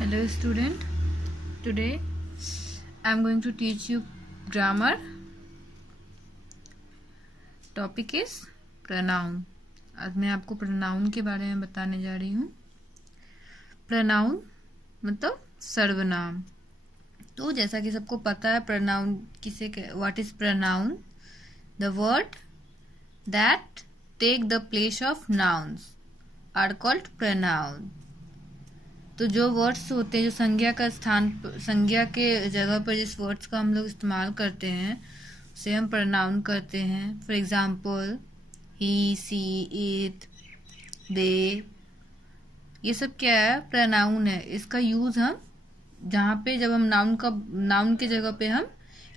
Hello student, today I am going to teach you grammar. Topic is pronoun. आज मैं आपको pronoun के बारे में बताने जा रही हूँ. pronoun मतलब सर्वनाम. तो जैसा कि सबको पता है pronoun किसे what is pronoun? The word that take the place of nouns are called pronoun. तो जो वर्ड्स होते हैं जो संज्ञा के जगह पर जिस वर्ड्स का हम लोग इस्तेमाल करते हैं उसे हम प्रोनाउन करते हैं. For example he, she, it, they, ये सब क्या है? प्रोनाउन है. इसका यूज हम जहाँ पे जब हम नाउन के जगह पे हम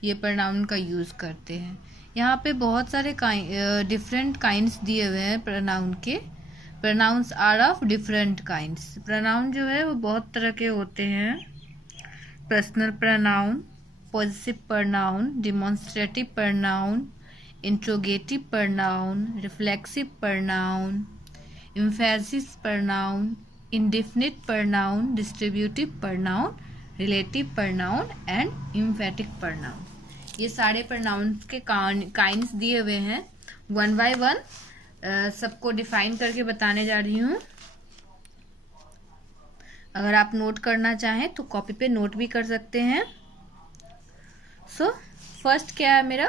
ये प्रोनाउन का यूज करते हैं. यहाँ पे बहुत सारे डिफरेंट काइंड्स दिए हुए हैं प्रोनाउन के. Pronouns are of different kinds. Pronoun जो है वो बहुत तरह के होते हैं. Personal pronoun, positive pronoun, demonstrative pronoun, interrogative pronoun, reflexive pronoun, emphasis pronoun, indefinite pronoun, distributive pronoun, relative pronoun and emphatic pronoun. ये सारे प्रोनाउंस के काइंड्स दिए हुए हैं. वन बाय वन सबको डिफाइन करके बताने जा रही हूँ. अगर आप नोट करना चाहें तो कॉपी पे नोट भी कर सकते हैं. सो फर्स्ट क्या है मेरा?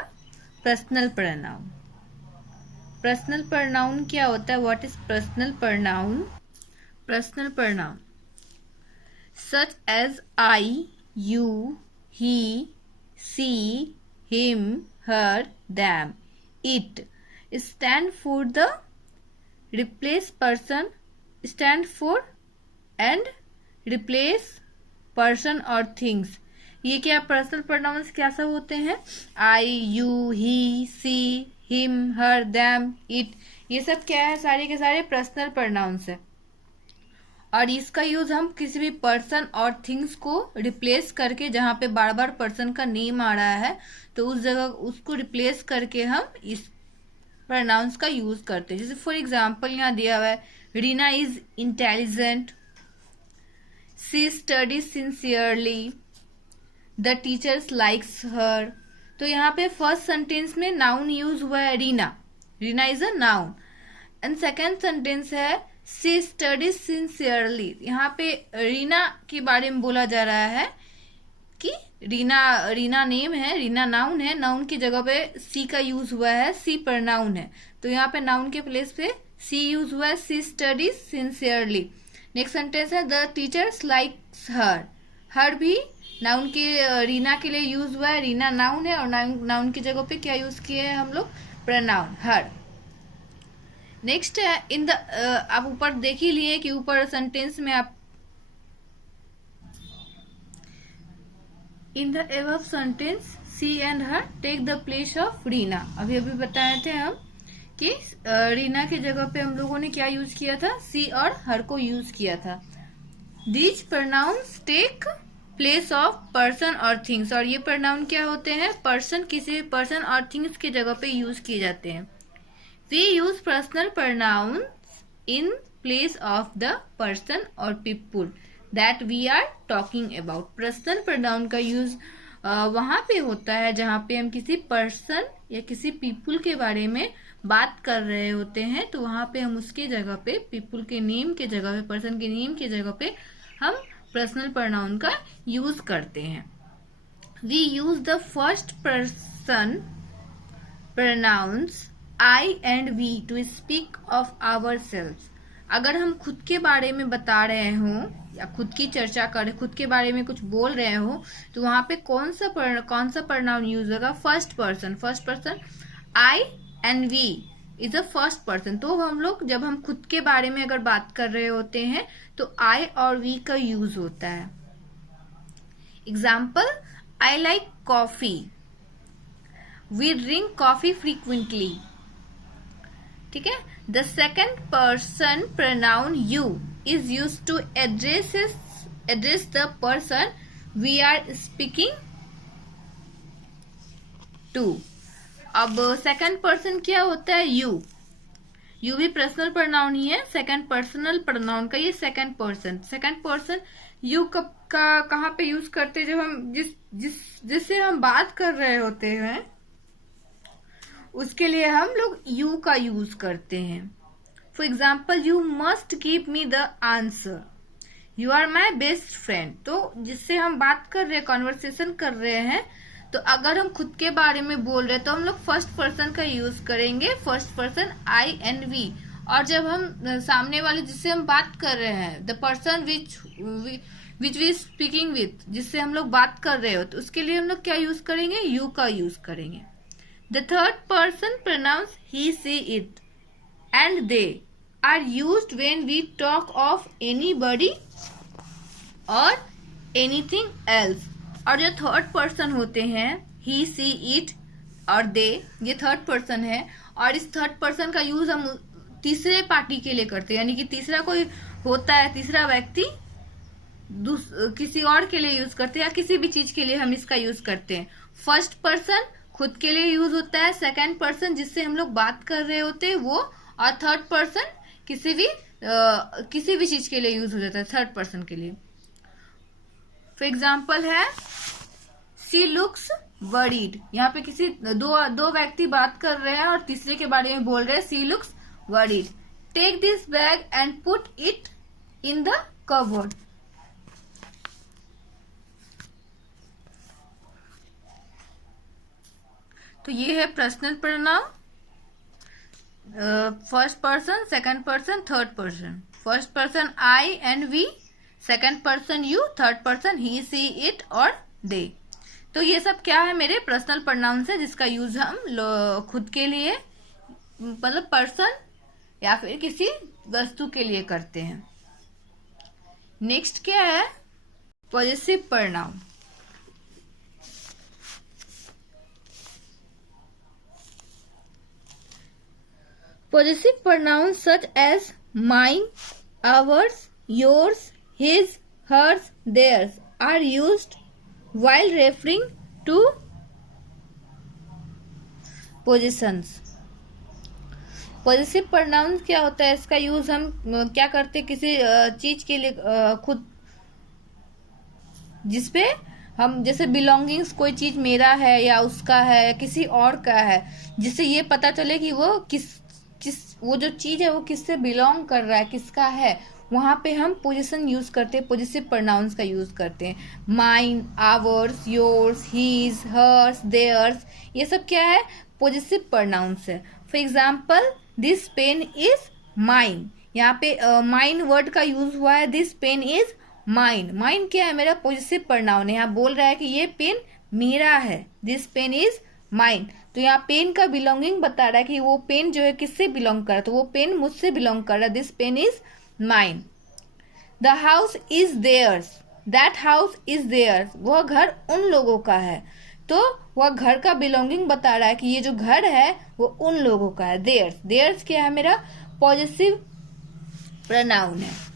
Personal pronoun. पर्सनल प्रोनाउन क्या होता है? What is personal pronoun? Personal pronoun such as I, you, he, she, him, her, them, it stand for the replace person, stand for and replace person or things. ये क्या personal pronouns क्या सब होते हैं? I, you, he, she, him, her, them, it, ये सब क्या है? सारे के सारे पर्सनल प्रोनाउंस है. और इसका यूज हम किसी भी पर्सन और थिंग्स को रिप्लेस करके, जहाँ पे बार बार पर्सन का नेम आ रहा है तो उस जगह उसको रिप्लेस करके हम इस प्रोनाउंस का यूज करते हैं. जैसे फॉर एग्जाम्पल यहाँ दिया हुआ है Reena is intelligent, she studies sincerely, the teachers likes her. तो यहाँ पे फर्स्ट सेंटेंस में नाउन यूज हुआ है Reena. Reena is a noun. And second sentence है सी स्टडीज सिंसियरली. यहाँ पे रीना के बारे में बोला जा रहा है कि रीना नेम है, रीना नाउन है. नाउन की जगह पे सी का यूज हुआ है, सी प्रोनाउन है. तो यहाँ पे नाउन के प्लेस पे सी यूज हुआ है, she studies sincerely. Next sentence है द टीचर्स लाइक्स हर. हर भी नाउन के रीना के लिए यूज हुआ है. रीना नाउन है और नाउन की जगह पे क्या यूज किए हैं हम लोग? प्रोनाउन हर. नेक्स्ट है इन द, आप ऊपर देख ही लिए कि ऊपर सेंटेंस में आप in the above sentence she and her take the place of Reena. अभी बताए थे हम कि रीना की जगह पे हम लोगों ने क्या यूज किया था? सी और हर को यूज किया था. These pronouns take place of person और थिंग्स. और ये प्रोनाउन क्या होते हैं? किसी पर्सन और थिंग्स की जगह पे यूज किए जाते हैं. We use personal pronouns in place of the person और people that we are talking about. Personal pronoun का यूज वहां पे होता है जहां पे हम किसी पर्सन या किसी पीपुल के बारे में बात कर रहे होते हैं. तो वहां पे हम उसके जगह पे पीपुल के नेम के जगह पे, पर्सन के नेम के जगह पे हम पर्सनल प्रोनाउन का यूज करते हैं. We use the first person pronouns I and we to speak of ourself. अगर हम खुद के बारे में बता रहे हों या खुद की चर्चा कर, खुद के बारे में कुछ बोल रहे हो तो वहां पे कौन सा प्रोनाउन यूज होगा? First person. I and we is a first person. तो हम लोग जब हम खुद के बारे में अगर बात कर रहे होते हैं तो आई और वी का यूज होता है. Example I like coffee, we drink coffee frequently. ठीक है. The second person pronoun you is used to address the person we are speaking to. अब सेकंड पर्सन क्या होता है? यू. यू भी पर्सनल प्रोनाउन ही है, सेकंड पर्सनल प्रोनाउन का ये सेकंड पर्सन यू का कहाँ पे यूज करते हैं, जब हम जिससे हम बात कर रहे होते हैं उसके लिए हम लोग यू का यूज करते हैं। For example, you must give me the answer, you are my best friend. तो जिससे हम बात कर रहे हैं, कॉन्वर्सेशन कर रहे हैं, तो अगर हम खुद के बारे में बोल रहे हैं तो हम लोग फर्स्ट पर्सन का यूज करेंगे, फर्स्ट पर्सन INV। और जब हम सामने वाले जिससे हम बात कर रहे हैं, the person which we speaking with, जिससे हम लोग बात कर रहे हो, तो उसके लिए हम लोग क्या यूज करेंगे, यू का यूज करेंगे। The third person pronouns he she it and they are used when we talk of anybody और एनीथिंग एल्स। और जो थर्ड पर्सन होते हैं, ही सी इट और दे, ये थर्ड पर्सन है। और इस थर्ड पर्सन का यूज हम तीसरे पार्टी के लिए करते हैं, यानी कि तीसरा कोई होता है, तीसरा व्यक्ति किसी और के लिए यूज करते हैं, या किसी भी चीज के लिए हम इसका यूज करते हैं। फर्स्ट पर्सन खुद के लिए यूज होता है, सेकंड पर्सन जिससे हम लोग बात कर रहे होते हैं वो, और थर्ड पर्सन किसी भी चीज के लिए यूज हो जाता है, थर्ड पर्सन के लिए। फॉर एग्जाम्पल है शी लुक्स वरीड, यहाँ पे किसी दो व्यक्ति बात कर रहे हैं और तीसरे के बारे में बोल रहे हैं, she looks worried. Take this bag and put it in the cupboard. तो ये है personal pronoun, first person, second person, third person. First person INV, second person you, third person he she it और they. तो ये सब क्या है, मेरे पर्सनल प्रोनाउन है, जिसका यूज हम खुद के लिए, मतलब पर्सन या फिर किसी वस्तु के लिए करते हैं। नेक्स्ट क्या है, possessive pronoun. Possessive pronouns such as mine, ours, yours, his, hers, theirs are used while referring to possessions. Possessive pronouns क्या होता है, इसका यूज हम क्या करते हैं, किसी चीज के लिए खुद, जिसपे हम जैसे बिलोंगिंग्स, कोई चीज मेरा है या उसका है या किसी और का है, जिससे ये पता चले कि वो वो जो चीज है वो किससे बिलोंग कर रहा है, किसका है, वहां पे हम पोजीशन यूज करते हैं, पॉजेसिव प्रोनाउंस का यूज करते हैं। Mine, ours, yours, his, hers, theirs, ये सब क्या है, पॉजेसिव प्रोनाउंस है। For example, this pen is mine, यहाँ पे माइन वर्ड का यूज हुआ है, this pen is mine. Mine क्या है, मेरा पॉजेसिव प्रोनाउन है, यहाँ बोल रहा है कि ये पेन मेरा है, दिस पेन इज माइन। तो यहाँ पेन का बिलोंगिंग बता रहा है कि वो पेन जो है किससे बिलोंग कर रहा है, तो वो पेन मुझसे बिलोंग कर रहा है, this pen is mine. The house is theirs, that house is theirs, वह घर उन लोगों का है, तो वह घर का बिलोंगिंग बता रहा है कि ये जो घर है वो उन लोगों का है, देयर्स। देयर्स क्या है, मेरा पॉजेसिव प्रोनाउन है।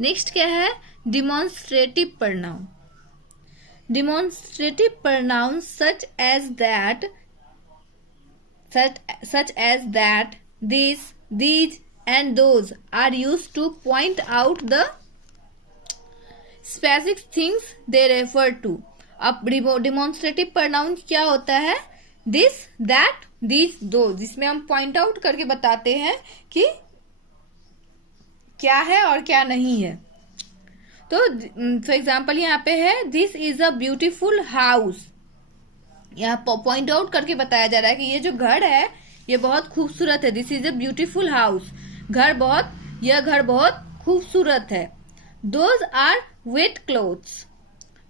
नेक्स्ट क्या है, demonstrative pronoun. Demonstrative pronoun such as that, this, these and those are used to point out the specific things they refer to. अब डिमॉन्स्ट्रेटिव प्रोनाउन क्या होता है, दिस, दैट, दीज, दो, जिसमें हम पॉइंट आउट करके बताते हैं कि क्या है और क्या नहीं है। तो फॉर एग्जाम्पल यहाँ पे है, this is a beautiful house, यहाँ पॉइंट आउट करके बताया जा रहा है कि ये जो घर है ये बहुत खूबसूरत है, this is a beautiful house, यह घर बहुत खूबसूरत है। Those are wet clothes,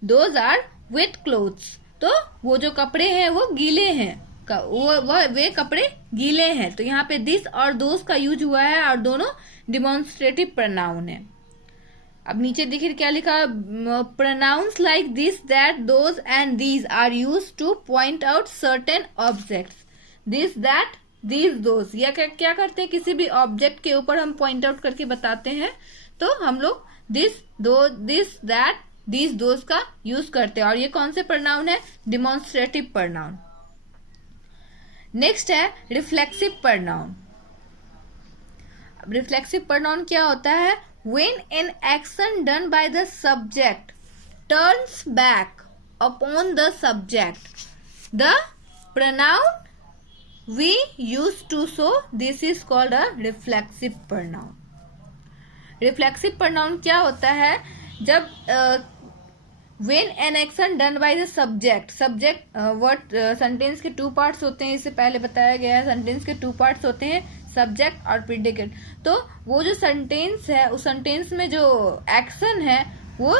those are wet clothes, तो वो जो कपड़े हैं वो गीले हैं, वे कपड़े गीले हैं। तो यहाँ पे दिस और दोज का यूज हुआ है और दोनों डिमॉन्स्ट्रेटिव प्रोनाउन है। अब नीचे देखिए क्या लिखा, pronouns like this, that, those and these are use to point out certain objects. This, that, these, those, या क्या करते हैं, किसी भी ऑब्जेक्ट के ऊपर हम पॉइंट आउट करके बताते हैं, तो हम लोग दिस, दो, दिस, दैट, दीज दोज का यूज करते हैं। और ये कौन से प्रोनाउन है? Demonstrative pronoun. नेक्स्ट है रिफ्लेक्सिव प्रोनाउन। रिफ्लेक्सिव प्रोनाउन क्या होता है? When an action done by the subject turns back upon the subject, the pronoun we use to show this is called a reflexive pronoun. reflexive pronoun क्या होता है? जब when an action done by the subject word sentence के two parts होते हैं, इससे पहले बताया गया है। सेंटेंस के टू पार्ट्स होते हैं, सब्जेक्ट और प्रिडिकेट। तो वो जो सेंटेंस है, उस सेंटेंस में जो एक्शन है वो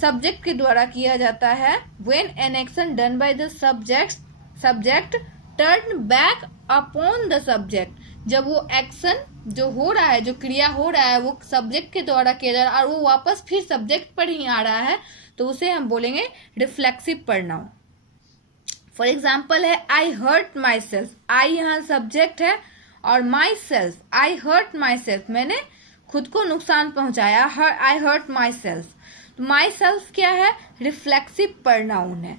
सब्जेक्ट के द्वारा किया जाता है। when an action done by the subject turn back upon the subject, जब वो एक्शन जो हो रहा है, जो क्रिया हो रहा है, वो सब्जेक्ट के द्वारा किया जा रहा है और वो वापस फिर सब्जेक्ट पर ही आ रहा है, तो उसे हम बोलेंगे रिफ्लेक्सिव प्रोनाउन। फॉर एग्जाम्पल है आई हर्ट माई सेल्फ। आई यहाँ सब्जेक्ट है और myself, I hurt myself, मैंने खुद को नुकसान पहुंचाया। आई हर्ट माई सेल्फ, तो माई सेल्फ क्या है? रिफ्लेक्सिव प्रोनाउन है।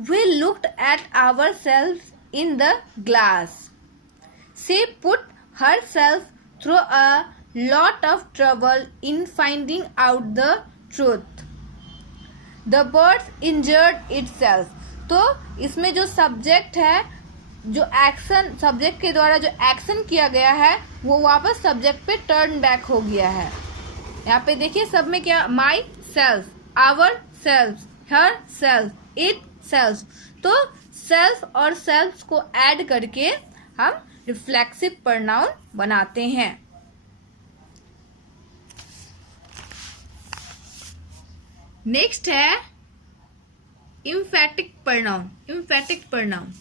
We looked at ourself in the glass. She put herself through a lot of trouble in finding out the truth. The bird injured itself. तो इसमें जो subject है, जो action subject के द्वारा जो एक्शन किया गया है, वो वापस सब्जेक्ट पे टर्न बैक हो गया है। यहाँ पे देखिए सब में क्या? Myself, ourself, herself, itself. तो सेल्फ और सेल्फ को ऐड करके हम रिफ्लेक्सिव प्रोनाउन बनाते हैं। नेक्स्ट है emphatic pronoun. Emphatic pronoun.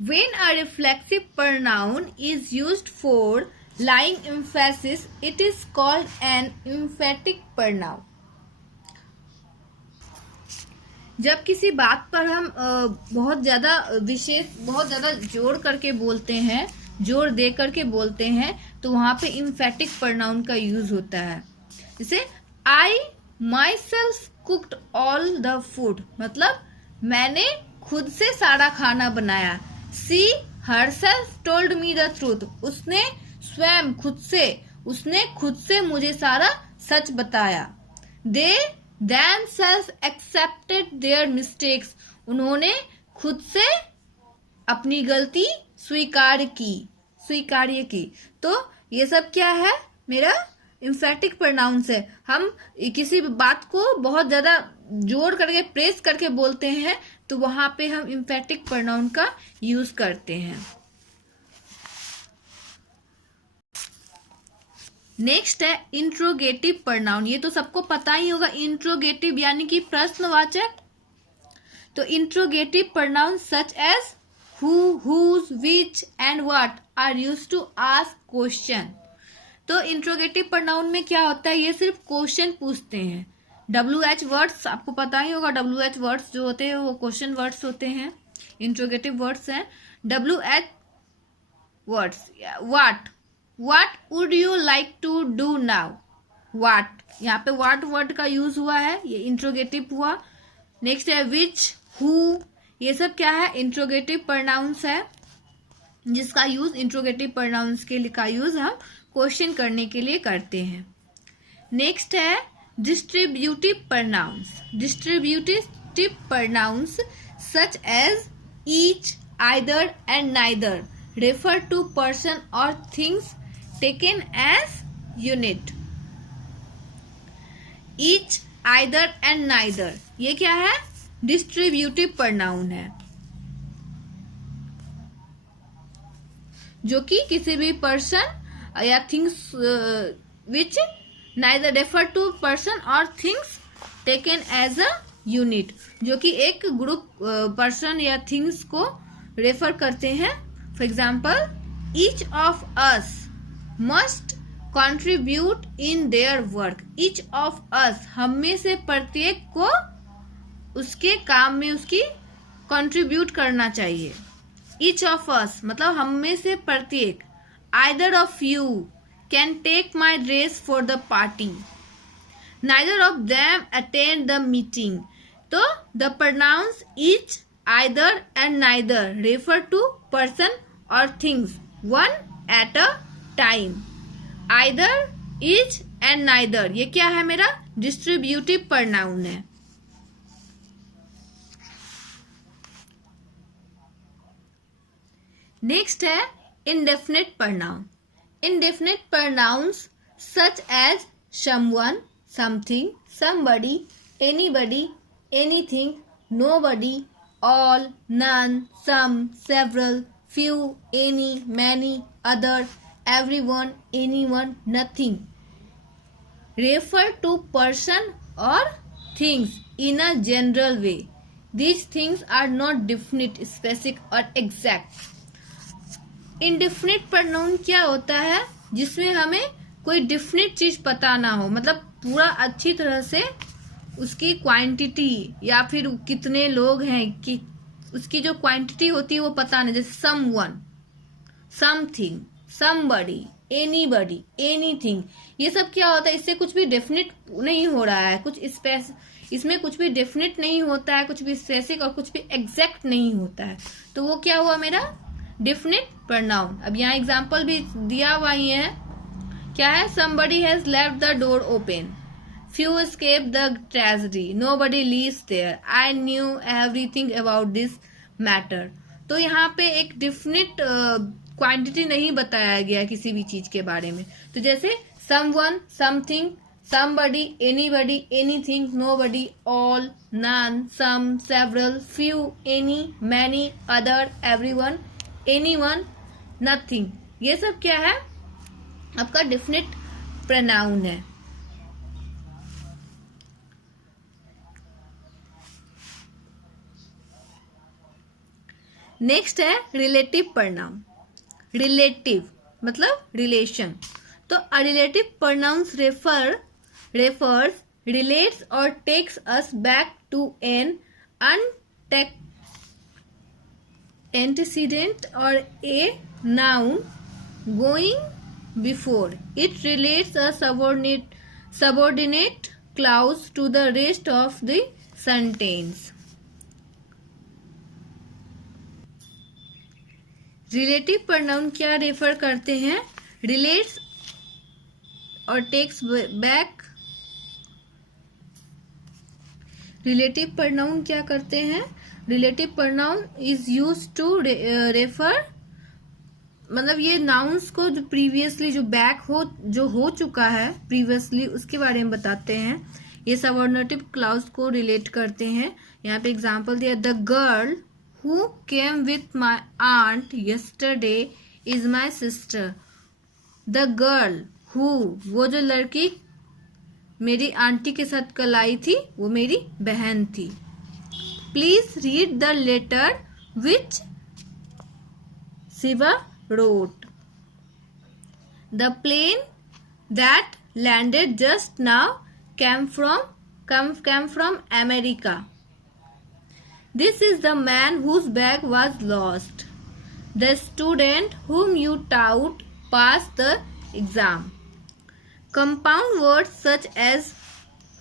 When a reflexive pronoun is used for laying emphasis, it is called an emphatic pronoun. जब किसी बात पर हम बहुत ज्यादा विशेष, बहुत ज्यादा जोर करके बोलते हैं, जोर दे करके बोलते हैं, तो वहां पे emphatic pronoun का यूज होता है। जैसे I myself cooked all the food, मतलब मैंने खुद से सारा खाना बनाया। She herself told me the truth, उसने स्वयं उसने खुद से मुझे सारा सच बताया। They themselves accepted their mistakes, उन्होंने खुद से अपनी गलती स्वीकार्य की। तो ये सब क्या है? मेरा emphatic pronouns है। हम किसी बात को बहुत ज्यादा जोर करके, प्रेस करके बोलते हैं, तो वहां पे हम emphatic pronoun का यूज करते हैं। नेक्स्ट है इंट्रोगेटिव प्रोनाउन। ये तो सबको पता ही होगा, इंट्रोगेटिव यानी कि प्रश्नवाचक। तो interrogative pronoun such as who, whose, which and what are used to ask question. तो इंट्रोगेटिव प्रोनाउन में क्या होता है? ये सिर्फ क्वेश्चन पूछते हैं। WH वर्ड्स आपको पता ही होगा, WH वर्ड्स जो होते हैं वो क्वेश्चन वर्ड्स होते हैं, इंट्रोगेटिव वर्ड्स हैं। WH words, What would you like to do now? What, यहाँ पे what वर्ड का यूज हुआ है, ये इंट्रोगेटिव हुआ। नेक्स्ट है which, who, ये सब क्या है? इंट्रोगेटिव प्रोनाउंस है, जिसका यूज इंट्रोगेटिव प्रोनाउंस के लिए का यूज हम क्वेश्चन करने के लिए करते हैं। नेक्स्ट है distributive pronouns. Distributive pronouns such as each, either and neither refer to person or things taken as unit. Each, either and neither, ये क्या है? डिस्ट्रीब्यूटिव प्रोनाउन है, जो कि किसी भी पर्सन या things which neither refer to person और things taken as a unit, जो कि एक ग्रुप पर्सन या थिंग्स को रेफर करते हैं। For example, each of us must contribute in their work. Each of us, हम में से प्रत्येक को उसके काम में उसकी contribute करना चाहिए। Each of us मतलब हम में से प्रत्येक। Either of you can take my dress for the party. neither of them attend the meeting. तो the pronouns each, either and neither refer to person or things one at a time. Either, each and neither ये क्या है मेरा distributive pronoun है. Next है indefinite pronoun. Indefinite pronouns such as someone, something, somebody, anybody, anything, nobody, all, none, some, several, few, any, many, other, everyone, anyone, nothing refer to person or things in a general way. These things are not definite, specific or exact. Indefinite pronoun क्या होता है? जिसमें हमें कोई definite चीज पता ना हो, मतलब पूरा अच्छी तरह से उसकी क्वांटिटी या फिर कितने लोग हैं कि उसकी जो क्वांटिटी होती है वो पता नहीं. जैसे someone, something, somebody, anybody, anything, ये सब क्या होता है? इससे कुछ भी डेफिनेट नहीं हो रहा है, इसमें कुछ भी डेफिनेट नहीं होता है, कुछ भी स्पेसिफिक और कुछ भी एग्जैक्ट नहीं होता है. तो वो क्या हुआ मेरा डिफिनिट प्रोनाउन. अब यहाँ एग्जाम्पल भी दिया हुआ ही है. क्या है? somebody has left the door open, few escaped the tragedy, nobody lives there, I knew everything about this matter. तो यहाँ पे एक डिफिनिट क्वांटिटी नहीं बताया गया किसी भी चीज के बारे में. तो जैसे someone, something, somebody, anybody, anything, nobody, all, none, some, several, few, any, many, other, everyone, anyone, nothing, ये सब क्या है? आपका डिफिनिट प्रोनाउन है. नेक्स्ट है रिलेटिव प्रोनाउन. रिलेटिव मतलब रिलेशन. तो अ relative pronouns refers, relates or takes us back to an antecedent or a noun going before. It relates a subordinate clause to the rest of the sentence. Relative pronoun क्या refer करते हैं? Relates और takes back. Relative pronoun क्या करते हैं? Relative pronoun is use to refer, मतलब ये nouns को जो प्रीवियसली जो हो चुका है प्रीवियसली उसके बारे में बताते हैं. ये सबऑर्डिनेटिव क्लाउज को रिलेट करते हैं. यहाँ पे एग्जांपल दिया, the girl who came with my aunt yesterday is my sister. The girl who, वो जो लड़की मेरी आंटी के साथ कल आई थी वो मेरी बहन थी. Please read the letter which Shiva wrote. The plane that landed just now came from America. This is the man whose bag was lost. The student whom you taught passed the exam. Compound words such as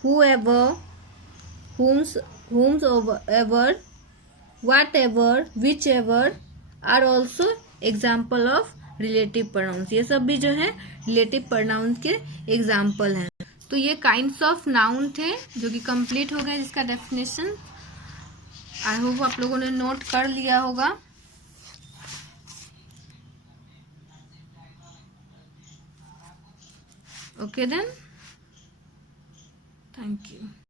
whoever, whomsoever, whatever, whichever are also example of relative pronouns. ये सब भी जो है relative pronouns के example हैं. तो ये kinds of noun थे जो कि कंप्लीट हो गए, जिसका डेफिनेशन आई होप आप लोगों ने नोट कर लिया होगा. Okay then, thank you.